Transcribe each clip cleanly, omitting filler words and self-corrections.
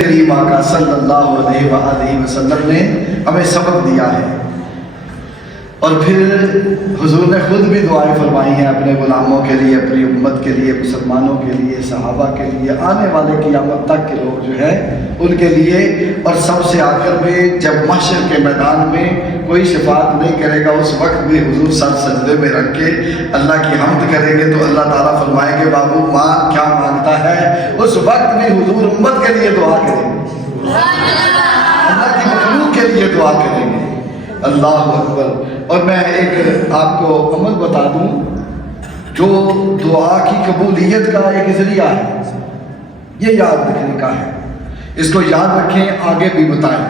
کریم آقا صلی اللہ علیہ وآلہ وسلم نے ہمیں سبق دیا ہے، اور پھر حضور نے خود بھی دعائیں فرمائی ہیں اپنے غلاموں کے لیے، اپنی امت کے لیے، مسلمانوں کے لیے، صحابہ کے لیے، آنے والے قیامت تک کے لوگ جو ہیں ان کے لیے۔ اور سب سے آخر میں جب محشر کے میدان میں کوئی شفاعت نہیں کرے گا، اس وقت بھی حضور سر سجدے میں رکھ کے اللہ کی حمد کریں گے تو اللہ تعالیٰ فرمائیں گے بابو ماں کیا مانگتا ہے؟ اس وقت بھی حضور امت کے لیے دعا کریں گے، اللہ کی مخلوق کے لیے دعا کریں گے۔ اللہ اکبر۔ اور میں ایک آپ کو عمل بتا دوں جو دعا کی قبولیت کا ایک ذریعہ ہے، یہ یاد رکھنے کا ہے، اس کو یاد رکھیں، آگے بھی بتائیں۔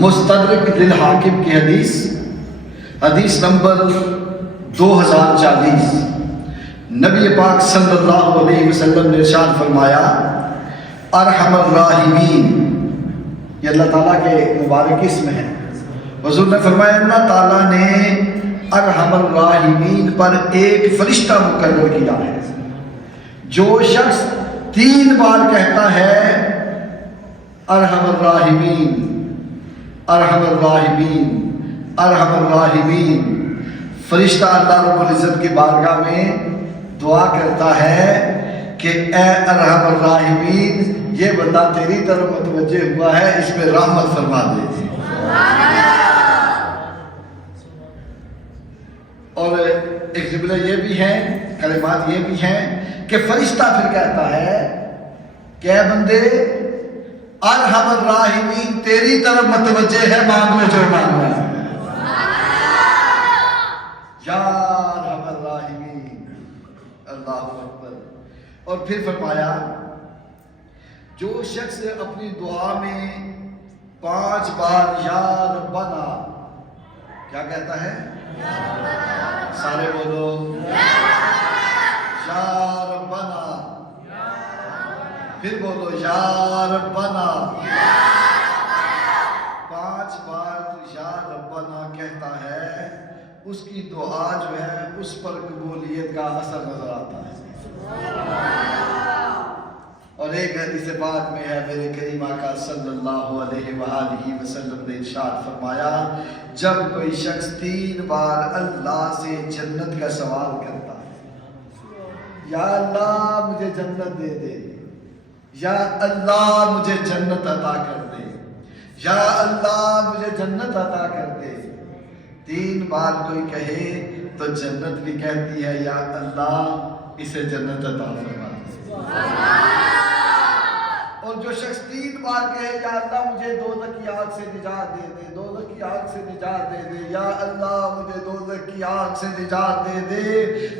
مستدرک للحاکم کی حدیث نمبر 2040، نبی پاک صلی اللہ علیہ وسلم نے ارشاد فرمایا ارحم الراحمین، یہ اللہ تعالیٰ کے مبارک اسم ہے۔ حضور نے فرمایا اللہ تعالیٰ نے ارحم الراحمین پر ایک فرشتہ مقرر کیا ہے، جو شخص 3 بار کہتا ہے ارحم الراحمین ارحم الراحمین ارحم الراحمین، فرشتہ اللہ رب العزت کی بارگاہ میں دعا کرتا ہے کہ اے ارحم الراحمین، یہ بندہ تیری طرف متوجہ ہوا ہے، اس پہ رحمت فرما دے۔ اور ایک جملہ یہ بھی ہے، کلمات یہ بھی ہیں کہ فرشتہ پھر کہتا ہے کہ اے بندے ارحم الراحمین تیری طرف متوجہ ہے، مانگ لے جو مانگنا ہے، یا ارحم الراحمین۔ اللہ اکبر۔ اور پھر فرمایا جو شخص اپنی دعا میں 5 بار یا ربنا کیا کہتا ہے؟ سارے بولو یا ربنا، پھر بولو یا ربنا، 5 بار یا ربنا کہتا ہے، اس کی دعا جو ہے اس پر قبولیت کا اثر نظر آتا ہے۔ اور ایک حدیث پاک میں ہے میرے کریم آقا صلی اللہ علیہ وآلہ وسلم نے ارشاد فرمایا جب کوئی شخص 3 بار اللہ سے جنت کا سوال کرتا ہے، یا اللہ مجھے جنت دے دے، یا اللہ مجھے جنت عطا کر دے، یا اللہ مجھے جنت عطا کر دے، 3 بار کوئی کہے تو جنت بھی کہتی ہے یا اللہ اسے جنت عطا فرما دے۔ اور جو شخص 3 بار کہے یا اللہ مجھے دوزخ کی آگ سے نجات دے دے، دوزخ کی آگ سے نجات دے دے، یا اللہ مجھے دوزخ کی آگ سے نجات دے دے،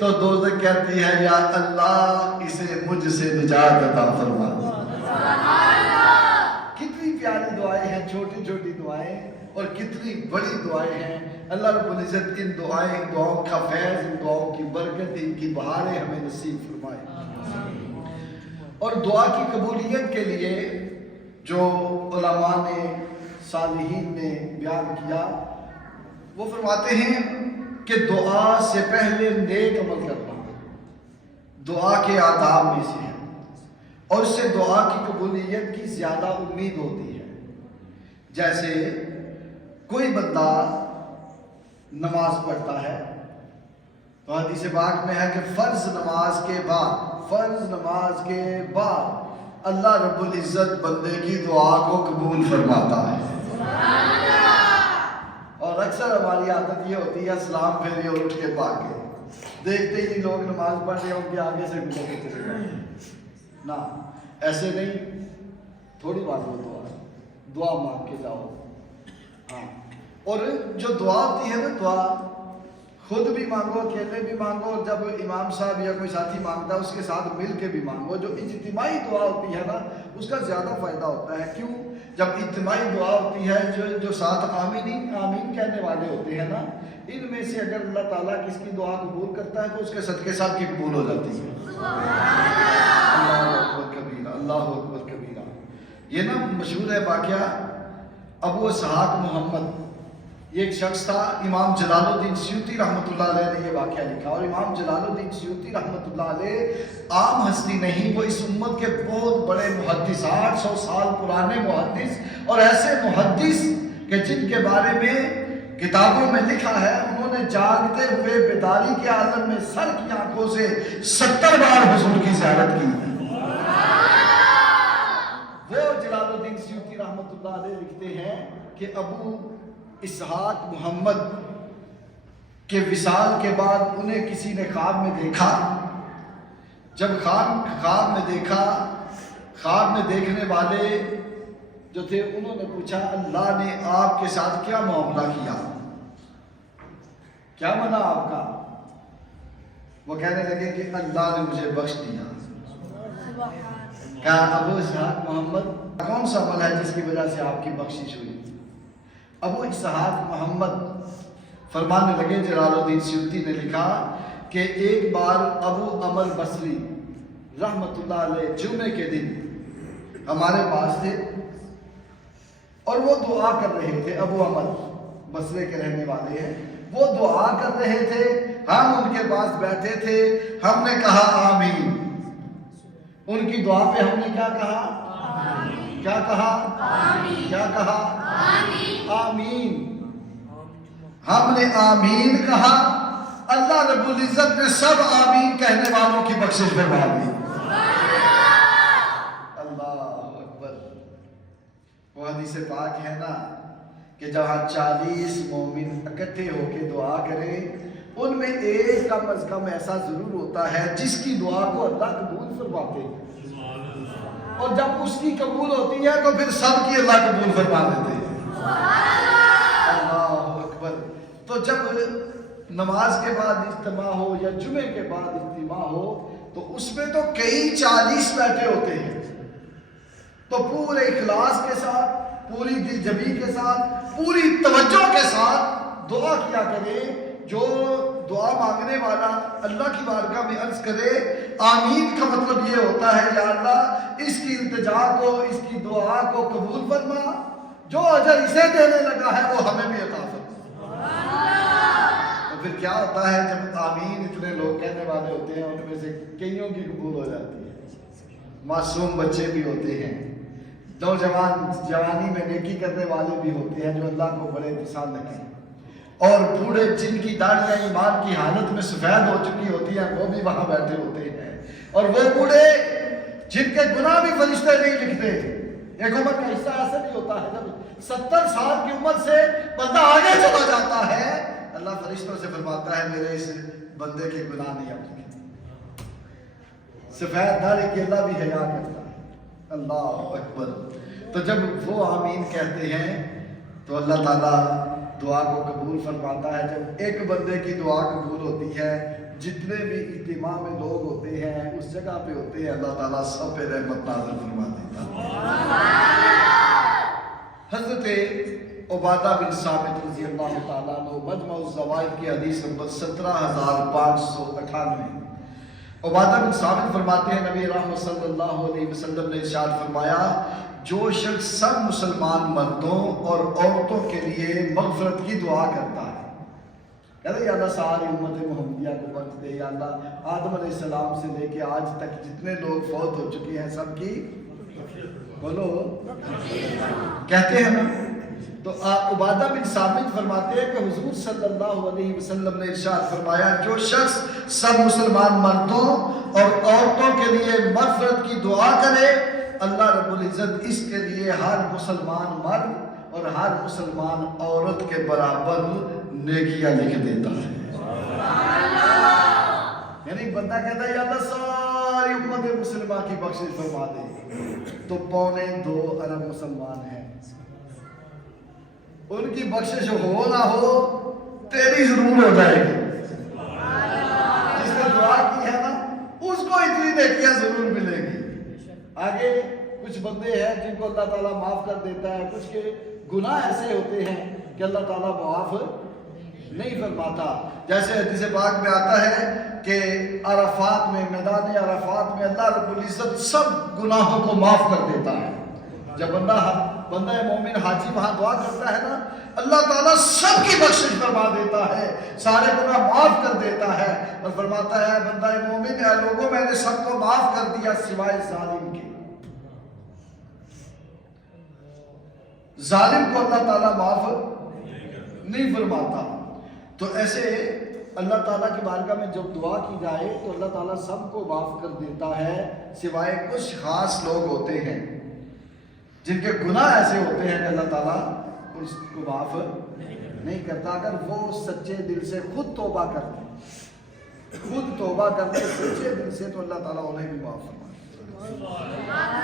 تو دوزخ کہتی ہے یا اللہ اسے مجھ سے نجات عطا فرما دے۔ کتنی پیاری دعائیں ہیں، چھوٹی چھوٹی دعائیں، اور کتنی بڑی دعائیں ہیں۔ اللہ رب العزت ان دعاؤں کا فیض، ان دعاؤں کی برکت، ان کی بہاریں ہمیں نصیب فرمائے۔ اور دعا کی قبولیت کے لیے جو علماء نے، صالحین نے بیان کیا، وہ فرماتے ہیں کہ دعا سے پہلے نیک عمل کرنا دعا کے آداب میں سے ہے، اور اس سے دعا کی قبولیت کی زیادہ امید ہوتی ہے۔ جیسے کوئی بندہ نماز پڑھتا ہے تو حدیث پاک میں ہے کہ فرض نماز کے بعد اللہ رب العزت بندے کی دعا کو قبول فرماتا ہے۔ اور اکثر ہماری عادت یہ ہوتی ہے سلام پھیری اور اٹھ کے بھاگ گئے، دیکھتے ہی لوگ نماز پڑھ رہے ہیں ان کے آگے سے گزر کے چلے گئے۔ نہ، ایسے نہیں، تھوڑی بات ہو دعا مانگ کے جاؤ۔ ہاں، اور جو دعا ہوتی ہے نا، دعا خود بھی مانگو، اکیلے بھی مانگو، اور جب امام صاحب یا کوئی ساتھی مانگتا ہے اس کے ساتھ مل کے بھی مانگو۔ جو اجتماعی دعا ہوتی ہے نا اس کا زیادہ فائدہ ہوتا ہے۔ کیوں؟ جب اجتماعی دعا ہوتی ہے، جو ساتھ آمین کہنے والے ہوتے ہیں نا، ان میں سے اگر اللہ تعالیٰ کس کی دعا قبول کرتا ہے تو اس کے صدقے ساتھ کی قبول ہو جاتی ہے۔ اللہ اکبر کبیرہ، اللہ اکبر کبیرہ۔ یہ نا مشہور ہے واقعہ، ابو اسحاق محمد، یہ ایک شخص تھا، امام جلال الدین سیوطی رحمۃ اللہ علیہ نے یہ واقعہ لکھا، اور امام جلال الدین سیوطی رحمۃ اللہ علیہ عام ہستی نہیں، وہ اس امت کے بہت بڑے محدث، 800 سال پرانے محدث، اور ایسے محدث کہ جن کے بارے میں کتابوں میں لکھا ہے انہوں نے جاگتے ہوئے بیداری کے عالم میں سر کی آنکھوں سے 70 بار حضور کی زیارت کی۔ وہ جلال الدین سیوطی رحمۃ اللہ علیہ لکھتے ہیں کہ ابو اسحاق محمد کے وصال کے بعد انہیں کسی نے خواب میں دیکھا۔ جب خواب میں دیکھا، خواب میں دیکھنے والے جو تھے انہوں نے پوچھا اللہ نے آپ کے ساتھ کیا معاملہ کیا، کیا بنا آپ کا؟ وہ کہنے لگے کہ اللہ نے مجھے بخش دیا۔ کہا ابو اسحاق محمد کون سا عمل ہے جس کی وجہ سے آپ کی بخشش ہوئی؟ ابو اسحاق محمد فرمانے لگے، جلال الدین سیوطی نے لکھا کہ ایک بار ابو عمر بصری رحمت اللہ علیہ جمعے کے دن ہمارے پاس تھے اور وہ دعا کر رہے تھے۔ ابو عمر بصرے کے رہنے والے ہیں، وہ دعا کر رہے تھے، ہم ان کے پاس بیٹھے تھے، ہم نے کہا آمین۔ ان کی دعا پہ ہم نے کیا کہا؟ آمین۔ کیا کہا؟ آمین۔ کیا کہا؟ آمین۔ آمین۔ ہم نے آمین کہا، اللہ رب العزت نے سب آمین کہنے والوں کی بخشش فرما دی۔ اللہ اکبر۔ وہ حدیث پاک ہے نا کہ جہاں 40 مومن اکٹھے ہو کے دعا کریں ان میں ایک کم از کم ایسا ضرور ہوتا ہے جس کی دعا کو اللہ قبول فرماتے ہیں، اور جب اس کی قبول ہوتی ہے تو پھر سب کی اللہ قبول فرما دیتے ہیں۔ اللہ اکبر۔ تو جب نماز کے بعد اجتماع ہو یا جمعے کے بعد اجتماع ہو تو اس میں تو کئی 40 بیٹھے ہوتے ہیں، تو پورے اخلاص کے ساتھ، پوری دل جبی کے ساتھ، پوری توجہ کے ساتھ دعا کیا کرے۔ جو دعا مانگنے والا اللہ کی بارگاہ میں عرض کرے آمین کا مطلب یہ ہوتا ہے یا اللہ اس کی التجا کو، اس کی دعا کو قبول فرما، جو اجر اسے دینے لگا ہے وہ ہمیں بھی عطا فرما۔ تو پھر کیا ہوتا ہے جب آمین اتنے لوگ کہنے والے ہوتے ہیں، ان میں سے کئیوں کی قبول ہو جاتی ہے۔ معصوم بچے بھی ہوتے ہیں، نوجوان جوانی میں نیکی کرنے والے بھی ہوتے ہیں جو اللہ کو بڑے پسند ہیں، اور بوڑھے جن کی داڑھیاں ایمان کی حالت میں سفید ہو چکی ہوتی ہیں وہ بھی وہاں بیٹھے ہوتے ہیں، اور وہ بوڑھے جن کے گناہ بھی فرشتے نہیں لکھتے۔ ایک عمر کا حصہ ایسا نہیں ہوتا ہے جب 70 سال کی عمر سے بندہ آگے چلا جاتا ہے اللہ فرشتوں سے فرماتا ہے میرے اس بندے کے گناہ نہیں اب لکھے۔ سفید داڑھی کی اللہ بھی حیا کرتا ہے۔ اللہ اکبر۔ تو جب وہ آمین کہتے ہیں تو اللہ تعالیٰ دعا کو قبول فرماتا ہے۔ جب ایک بندے کی دعا قبول ہوتی ہے جتنے بھی اجتماع میں لوگ ہوتے ہیں اس جگہ پہ ہوتے ہیں اللہ تعالیٰ سب پہ رحمت نازل فرما دیتا ہے۔ حضرت عبادہ بن ثابت رضی اللہ تعالیٰ عنہ مجمع الزوائد کی حدیث نمبر 17598، عبادہ بن ثابت فرماتے ہیں نبی رحمت صلی اللہ علیہ وسلم نے ارشاد فرمایا جو شخص سب مسلمان مردوں اور عورتوں کے لیے مغفرت کی دعا کرتا ہے، کہتے ہیں یا اللہ ساری امت محمدیہ کو بخش دے، یا اللہ آدم علیہ السلام سے لے کے آج تک جتنے لوگ فوت ہو چکے ہیں سب کی بولو کہتے ہیں نا۔ تو عبادہ بن ثابت فرماتے ہیں کہ حضور صلی اللہ علیہ وسلم نے ارشاد فرمایا جو شخص سب مسلمان مردوں اور عورتوں کے لیے مغفرت کی دعا کرے اللہ رب العزت اس کے لیے ہر مسلمان مرد اور ہر مسلمان عورت کے برابر نیکیاں لکھ دیتا ہے۔ یعنی بندہ کہتا ہے یا اللہ ساری امت مسلمہ کی بخشش فرما دے، تو 2.25 ارب مسلمان ہیں، ان کی بخشش ہو نہ ہو تیری ضرور ہو جائے گی۔ جس نے دعا کی ہے نا اس کو اتنی نیکیاں ضرور ملے گی۔ آگے کچھ بندے ہیں جن کو اللہ تعالیٰ معاف کر دیتا ہے، کچھ کے گناہ ایسے ہوتے ہیں کہ اللہ تعالیٰ معاف نہیں فرماتا۔ جیسے حدیث پاک میں آتا ہے کہ عرفات میں، میدان عرفات میں اللہ رب العزت سب گناہوں کو معاف کر دیتا ہے، جب بندہ مومن حاجی وہاں دعا کرتا ہے نا، اللہ تعالیٰ سب کی بخشش فرما دیتا ہے، سارے گناہ معاف کر دیتا ہے اور فرماتا ہے بندہ مومن، اے لوگوں میں نے سب کو معاف کر دیا سوائے ظالم کے۔ ظالم کو اللہ تعالیٰ معاف نہیں فرماتا۔ تو ایسے اللہ تعالیٰ کی بارگاہ میں جب دعا کی جائے تو اللہ تعالیٰ سب کو معاف کر دیتا ہے، سوائے کچھ خاص لوگ ہوتے ہیں جن کے گناہ ایسے ہوتے ہیں کہ اللہ تعالیٰ اس کو معاف نہیں کرتا۔ اگر وہ سچے دل سے خود توبہ کرتے سچے دل سے، تو اللہ تعالیٰ انہیں بھی معاف فرماتا۔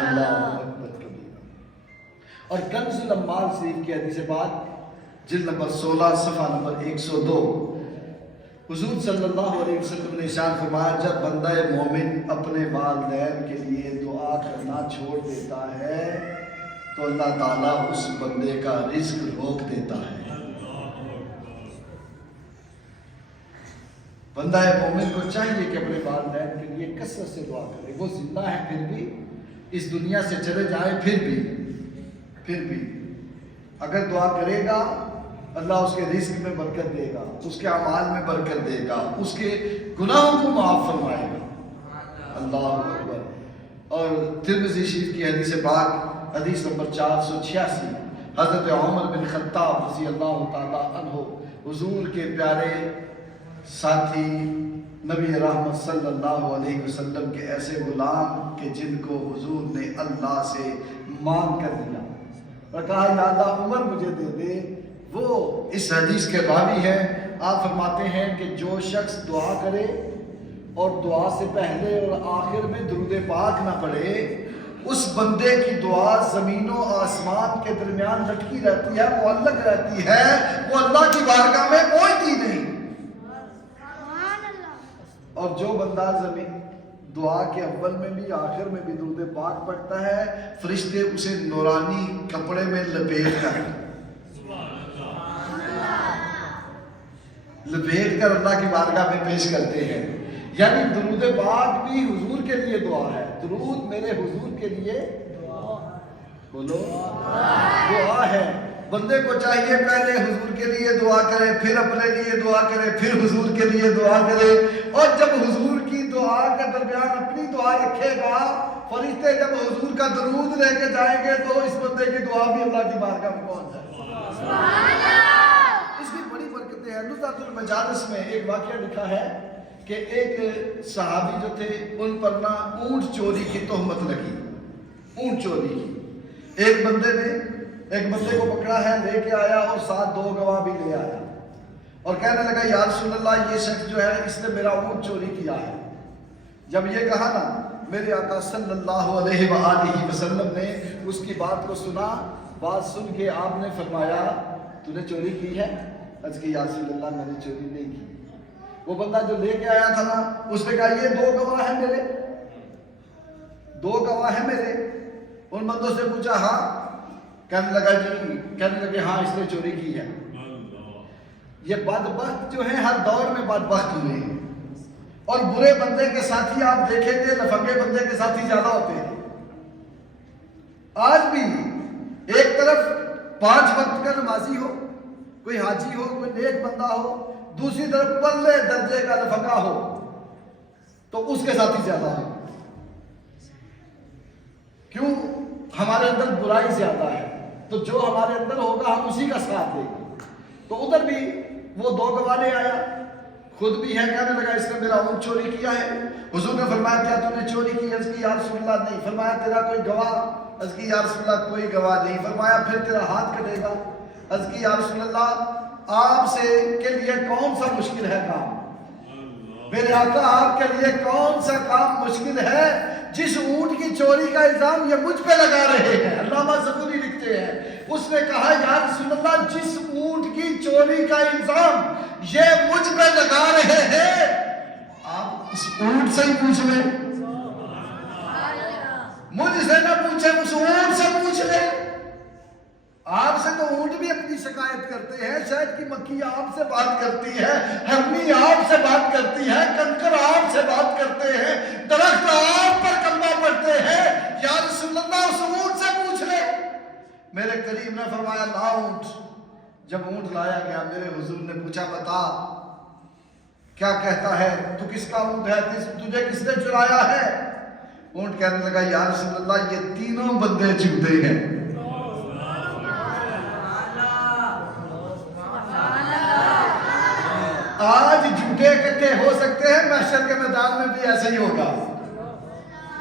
اللہ اکبر کبیرہ۔ اور کنز الاموال شریف کی حدیث پاک جلد نمبر 16 صفحہ نمبر 102، حضور صلی اللہ علیہ وسلم نے ارشاد فرمایا جب بندہ مومن اپنے والدین کے لیے دعا کرنا چھوڑ دیتا ہے تو اللہ تعالیٰ اس بندے کا رزق روک دیتا ہے۔ بندہ مومن کو چاہیے کہ اپنے والدین کے لیے کثرت سے دعا کرے، وہ زندہ ہے پھر بھی، اس دنیا سے چلے جائے پھر بھی اگر دعا کرے گا اللہ اس کے رزق میں برکت دے گا، اس کے اعمال میں برکت دے گا، اس کے گناہوں کو معاف فرمائے گا۔ اللہ اکبر۔ اور ترمذی شریف کی حدیث پاک حدیث نمبر 486، حضرت عمر بن خطاب رضی اللہ تعالیٰ عنہ حضور کے پیارے ساتھی نبی رحمت صلی اللہ علیہ وسلم کے ایسے غلام کہ جن کو حضور نے اللہ سے مانگ کر دیا اور کہا یا اللہ عمر مجھے دے دے، وہ اس حدیث کے راوی ہیں۔ آپ فرماتے ہیں کہ جو شخص دعا کرے اور دعا سے پہلے اور آخر میں درود پاک نہ پڑھے، اس بندے کی دعا زمین و آسمان کے درمیان لٹکی رہتی ہے، معلق رہتی ہے، وہ اللہ کی بارگاہ میں پہنچتی نہیں۔ اور جو بندہ دعا کے اول میں بھی آخر میں بھی درود پاک پڑھتا ہے، فرشتے اسے نورانی کپڑے میں لپیٹ کر اللہ کی بارگاہ میں پیش کرتے ہیں۔ یعنی درود پاک بھی حضور کے لیے دعا ہے، درود میرے حضور کے لیے بولو دعا ہے۔ بندے کو چاہیے پہلے حضور کے لیے دعا کرے، پھر اپنے لیے دعا کرے، پھر حضور کے لیے دعا کرے، اور جب حضور کی دعا کے درمیان اپنی دعا رکھے گا، فرشتے جب حضور کا درود لے کے جائیں گے تو اس بندے کی دعا بھی اللہ کی بارگاہ میں پہنچ جائے گی۔ اس کی بڑی برکتیں ہیں۔ نزہۃ المجالس میں ایک واقعہ لکھا ہے کہ ایک صحابی جو تھے ان پر نا اونٹ چوری کی تہمت لگی، اونٹ چوری کی۔ ایک بندے کو پکڑا ہے، لے کے آیا اور ساتھ 2 گواہ بھی لے آیا اور کہنے لگا یا رسول اللہ یہ شخص جو ہے اس نے میرا اونٹ چوری کیا ہے۔ جب یہ کہا نا میرے آقا صلی اللہ علیہ وآلہ وسلم نے اس کی بات کو سنا، بات سن کے آپ نے فرمایا تو نے چوری کی ہے؟ عرض کی یا رسول اللہ میں نے چوری نہیں کی۔ وہ بندہ جو لے کے آیا تھا نا اس نے کہا یہ 2 گواہ ہیں میرے، 2 گواہ ہیں میرے۔ ان بندوں سے پوچھا ہاں، کہنے لگے ہاں اس نے چوری کی ہے۔ یہ بدبخت جو ہیں ہر دور میں بدبخت ہوئے ہیں، اور برے بندے کے ساتھی آپ دیکھیں گے لفنگے بندے کے ساتھی زیادہ ہوتے ہیں۔ آج بھی ایک طرف 5 وقت کا نمازی ہو، کوئی حاجی ہو، کوئی نیک بندہ ہو، دوسری طرف پلے درجے کا لفنگا ہو تو اس کے ساتھی زیادہ ہو۔ کیوں؟ ہمارے اندر برائی زیادہ ہے، تو جو ہمارے اندر ہوگا ہم اسی کا ساتھ دیں گے۔ تو ادھر بھی وہ 2 گواہ لے آیا، خود بھی ہے، کہنے لگا اس نے میرا اونٹ چوری کیا ہے۔ حضور نے فرمایا کیا تو نے چوری کی؟ عرض کی یا رسول اللہ نہیں۔ فرمایا تیرا کوئی گواہ؟ عرض کی یا رسول اللہ کوئی گواہ نہیں۔ فرمایا پھر تیرا ہاتھ کٹے گا؟ عرض کی یا رسول اللہ آپ سے کے لیے کون سا مشکل ہے کام؟ میرے آقا آپ کے لیے کون سا کام مشکل ہے جس اونٹ کی چوری کا الزام یہ مجھ پہ لگا رہے ہیں؟ علامہ زبوری لکھتے ہیں، اس نے کہا یا رسول اللہ جس اونٹ کی چوری کا الزام یہ مجھ پہ لگا رہے ہیں آپ اس اونٹ سے ہی پوچھ لیں، مجھ سے نہ پوچھیں، اس اونٹ سے پوچھ لیں۔ آپ سے تو اونٹ بھی اپنی شکایت کرتے ہیں، شاید کی مکھی آپ سے بات کرتی ہے، ہرنی آپ سے بات کرتی ہے، کنکر آپ سے بات کرتے ہیں، درخت آپ پر کلمہ پڑھتے ہیں۔ یا رسول اللہ اس اونٹ سے پوچھ لیں۔ میرے کریم نے فرمایا لا اونٹ. جب اونٹ لایا گیا میرے حضور نے پوچھا بتا کیا کہتا ہے, تو کس کا اونٹ ہے, تجھے کس نے چرایا ہے؟ اونٹ کہنے لگا یا رسول اللہ یہ تینوں بندے جھوٹے ہیں. آج جھوٹے اکٹھے ہو سکتے ہیں, محشر کے میدان میں بھی ایسا ہی ہوگا.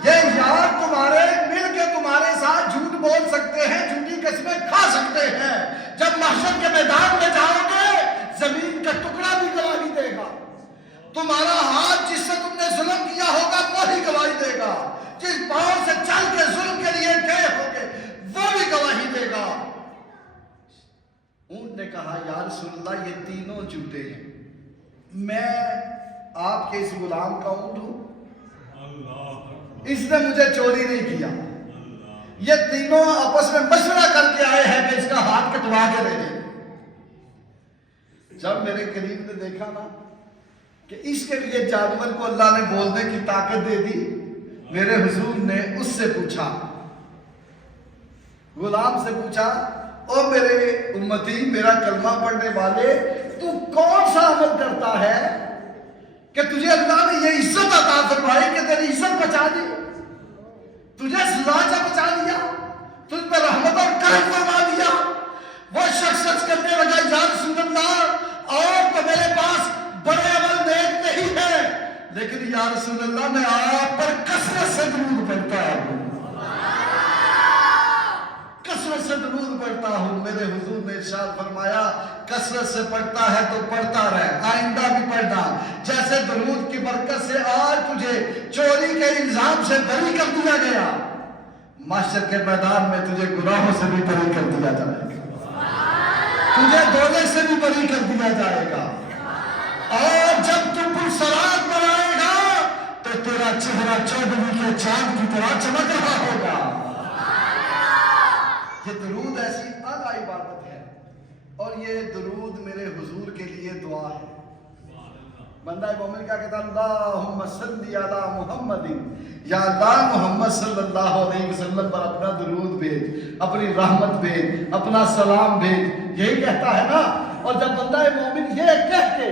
یہ یار تمہارے مل کے تمہارے ساتھ جھوٹ بول سکتے ہیں, جھوٹی قسمیں کھا سکتے ہیں. جب محشر کے میدان میں جاؤ گے زمین کا ٹکڑا بھی گواہی دے گا. تمہارا ہاتھ جس سے تم نے ظلم کیا ہوگا وہی گواہی دے گا. جس پاؤں سے چل کے ظلم کے لیے گئے ہوگے وہ بھی گواہی دے گا. اونٹ نے کہا یا رسول اللہ یہ تینوں جھوٹے ہیں, میں آپ کے اس غلام کا اونٹ ہوں, اس نے مجھے چوری نہیں کیا. یہ تینوں آپس میں مشورہ کر کے آئے ہیں کہ اس کا ہاتھ کٹوا کے دے دیں. جب میرے کریم نے دیکھا نا کہ اس کے لیے جانور کو اللہ نے بولنے کی طاقت دے دی, میرے حضور نے اس سے پوچھا, غلام سے پوچھا او میرے امتی, میرا کلمہ پڑھنے والے, تو کون سا عمل کرتا ہے کہ تجھے اللہ نے یہ عزت عطا فرمائی کہ تیری عزت بچا دی, تجھے سزا سے بچا دیا, تجھ پہ رحمت اور کرم فرما دیا. وہ شخص سچ کرنے لگا یا رسول اللہ اور تو میرے پاس بڑے عمل نیک نہیں ہے, لیکن یا رسول اللہ میں آپ پر کثرت سے درود پڑھتا ہوں, کثرت سے درود پڑھتا ہوں. میرے حضور نے ارشاد فرمایا کثرت سے پڑھتا ہے تو پڑھتا رہے, آئندہ بھی پڑھنا. جیسے درود کی برکت سے آج تجھے چوری کے الزام سے بری کر دیا گیا, محشر کے میدان میں تجھے گناہوں سے بھی بری کر دیا جائے گا, تجھے دھونے سے بھی بری کر دیا جائے گا. اور جب تم پرسرات بنائے گا تو تیرا چہرہ چودھویں کے چاند کی طرح چمک رہا ہوگا. یہ درود ایسی اعلیٰ عبادت ہے, اور یہ درود میرے حضور کے لیے دعا ہے. بندہ مومن کیا کہتا ہے, اللہم صلی علی محمد, یا اللہ محمد صلی اللہ علیہ وسلم پر اپنا درود بھیج, اپنی رحمت بھیج, اپنا سلام بھیج, یہی کہتا ہے نا. اور جب بندہ مومن یہ کہہ کے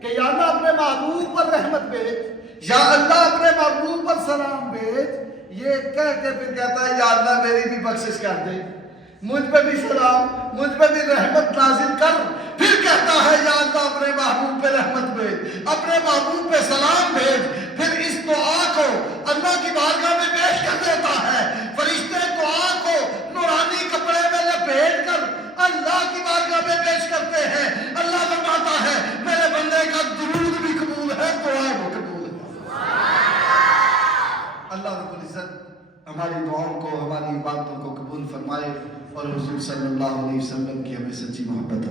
کہ یا اللہ اپنے محبوب پر رحمت بھیج, یا اللہ اپنے محبوب پر سلام بھیج, یہ کہہ کے پھر کہتا ہے یا اللہ میری بھی بخشش کر دے, مجھ پہ بھی سلام, مجھ پہ بھی رحمت نازل کر. پھر کہتا ہے یا اللہ اپنے محبوب پہ رحمت بھیج, اپنے محبوب پہ سلام بھیج. پھر اس دعا کو اللہ کی بارگاہ میں پیش کر دیتا ہے. فرشتے دعا کو نورانی کپڑے میں لپیٹ کر اللہ کی بارگاہ میں پیش کرتے ہیں. اللہ فرماتا ہے میرے بندے کا درود بھی قبول ہے, دعا بھی قبول ہے. اللہ رب العزت ہماری دعاؤں کو, ہماری عبادتوں کو قبول فرمائے, اور حضور صلی اللہ علیہ وسلم کی ہمیں سچی محبت